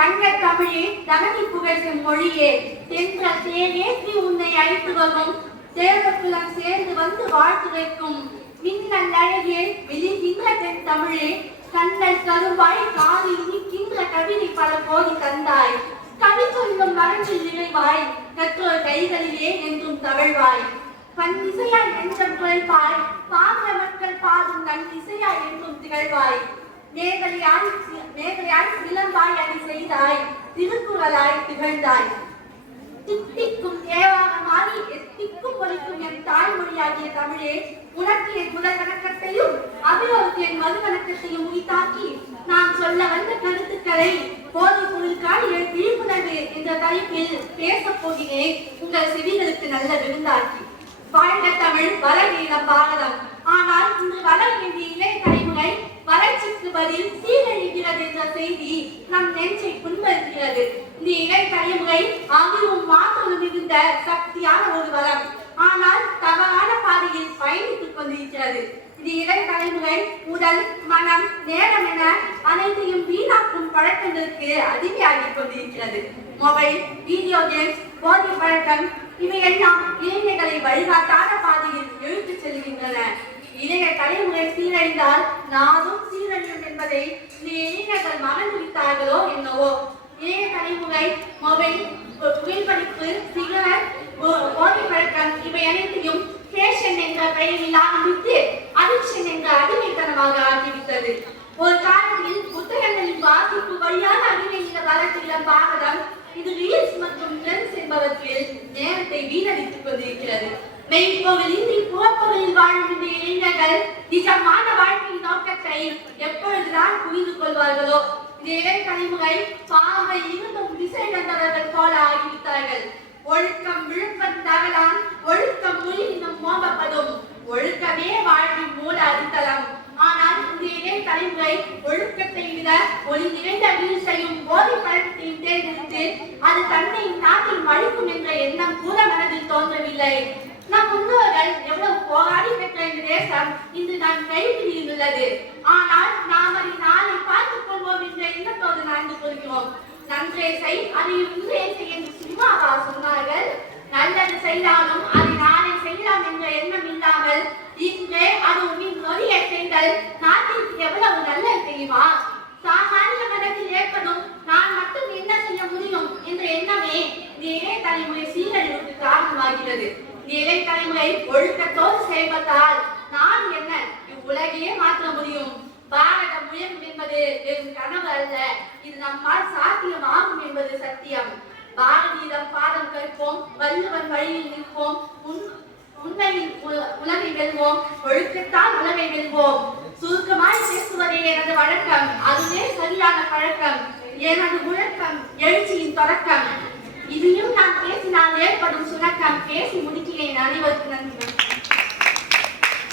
தங்க தமிழே தகதி புகழும் மொழியே தென்ற தேனேற்றி உன்னை அழைத்து வரும் தேவக்குலம் சேர்ந்து வந்து வாழ்த்து வைக்கும் மின்னல் அழகே விழிகின்ற தென் தமிழே கண்ணல் கருவாய் காதில் நிற்கின்ற கவிதை பல கோடி தந்தாய் கவி சொல்லும் மரத்தில் நிறைவாய் கற்றோர் கைகளிலே என்றும் தவழ்வாய் பன் இசையாய் நெஞ்சம் குறைப்பாய் பாமர மக்கள் பாடும் தன் இசையாய் என்றும் திகழ்வாய் மேகலையாய் விளம்பாய் அடி செய்தாய் திருக்குறளாய் திகழ்ந்தாய் தித்திக்கும் தேவாரமாறி எத்திக்கும் ஒலிக்கும் என் தாய்மொழியாகிய தமிழே உனக்கு என் முதற்கணக்கத்தையும் அபிரோகி என் மறுகணக்கத்தையும் உயிர்த்தாக்கி நான் சொல்ல வந்த கருத்துக்களை போதை பொருளுக்கான விழிப்புணர்வு என்ற தலைப்பில் பேசப் போகிறேன். உங்கள் செவிகளுக்கு நல்ல விருந்தாக்கி. வாழ்க தமிழ், வளர்கிற பாரதம். ஆனால் இன்று வளர வேண்டிய இளைய தலைமுறை வளர்ச்சிக்கு பதில் சீரழிகிறது என்ற செய்தி நம் நெஞ்சை புண்படுத்துகிறது. இந்த இளைய தலைமுறை அறிவும் மாற்றமும் மிகுந்த சக்தியான ஒரு வளம். ஆனால் தவறான பாதையில் பயணித்துக் கொண்டிருக்கிறது. இந்த இளைய தலைமுறை உடல், மனம், நேரம் என அனைத்தையும் வீணாக்கும் பழக்கங்களுக்கு அடிமையாகிக் கொண்டிருக்கிறது. மொபைல், வீடியோ கேம்ஸ், போதை பழக்கம் இவையெல்லாம் இளைஞர்களை வழிகாட்டாத பாதையில் இழுத்துச் செல்கின்றன. இளைய தலைமுறை சீரழிந்தால் நானும் சீரழியும் என்பதை இளைஞர்கள் மறந்துவிட்டார்களோ என்னவோ. இளைய தலைமுறை மொபைல், புகைப்படிப்பு, சிகரெட், போதை பழக்கம் இவை அனைத்தையும் ஃபேஷன் என்ற பெயரில் ஆரம்பித்து அடிக்ஷன் என்ற அடிமைத்தனமாக ஆகிவிட்டது. ஒரு காலத்தில் புத்தகங்களின் வாசிப்பு வழியான அறிவியல் வளர்ச்சியில பாரதம் இது ரீல்ஸ் மற்றும் ட்ரெண்ட்ஸ் என்பவற்றில் நேரத்தை வீணடித்துக் கொண்டிருக்கிறது. மெய்ப்பொருளின்றி புறப்பொருளில் வாழும் இந்த இளைஞர்கள் நிஜமான வாழ்க்கையின் நோக்கத்தை எப்பொழுதுதான் புரிந்து கொள்வார்களோ. இந்த இளைய தலைமுறை பாவை இருந்தும் திசை இழந்தவர்கள் போல ஆகிவிட்டார்கள். ஒழுக்கம் விழுப்பம் தகலாம், ஒழுக்கம் முழுவதும் மோகப்படும். ஒழுக்கமே வாழ்வின் மூல அடித்தளம். ஆனால் இந்த இளைய தலைமுறை ஒழுக்கத்தை விட ஒளி நிறைந்த வீழ்ச்சையும் போதை பழக்கத்தையும் தேர்ந்தெடுத்து அது தன்னை நாட்டில் மழிக்கும் என்ற எண்ணம் கூட மனதில் தோன்றவில்லை. நம் முன்னோர்கள் எவ்வளவு போராடி பெற்ற இந்த தேசம் இன்று நம் கைப்பிடியில் உள்ளது. ஆனால் நாம் அதை நாளை பார்த்துக் கொள்வோம் என்ற எண்ணத்தோடு நடந்து கொள்கிறோம். நன்றே செய், அதை இன்றே செய் என்று சினிமாவா சொன்னார்கள்? நல்லது செய்தாலும் அதை நாளை செய்யலாம் என்ற எண்ணம் இல்லாமல் இன்றே அது உன்னின் நொடிய செய்தல் நாட்டிற்கு எவ்வளவு நல்லது தெரியுமா? சாமானிய மனத்தில் ஏற்படும் நான் மட்டும் என்ன செய்ய முடியும் என்ற எண்ணமே இளைய தலைமுறை சீரழிவுக்கு காரணமாகிறது. இளைய தலைமுறை ஒழுக்கத்தோடு செயல்பட்டால் நான் என்ன இவ்வுலகையே மாற்ற முடியும். பாரதம் உயரும் என்பது வெறும் கனவு அல்ல, இது நம்மால் சாத்தியம் ஆகும் என்பது சத்தியம். பாரதியிடம் பாடம் கற்போம், வள்ளுவன் வழியில் நிற்போம், உண்மையில் உலகை வெல்வோம், ஒழுக்கத்தால் உலகை வெல்வோம். சுருக்கமாய் பேசுவதே எனது வழக்கம், அதுவே சரியான பழக்கம். எனது முழக்கம் எழுச்சியின் தொடக்கம். இதையும் நான் பேசினால் ஏற்படும் சுணக்கம். பேசி முடிக்கிறேன். அனைவருக்கு நன்றி.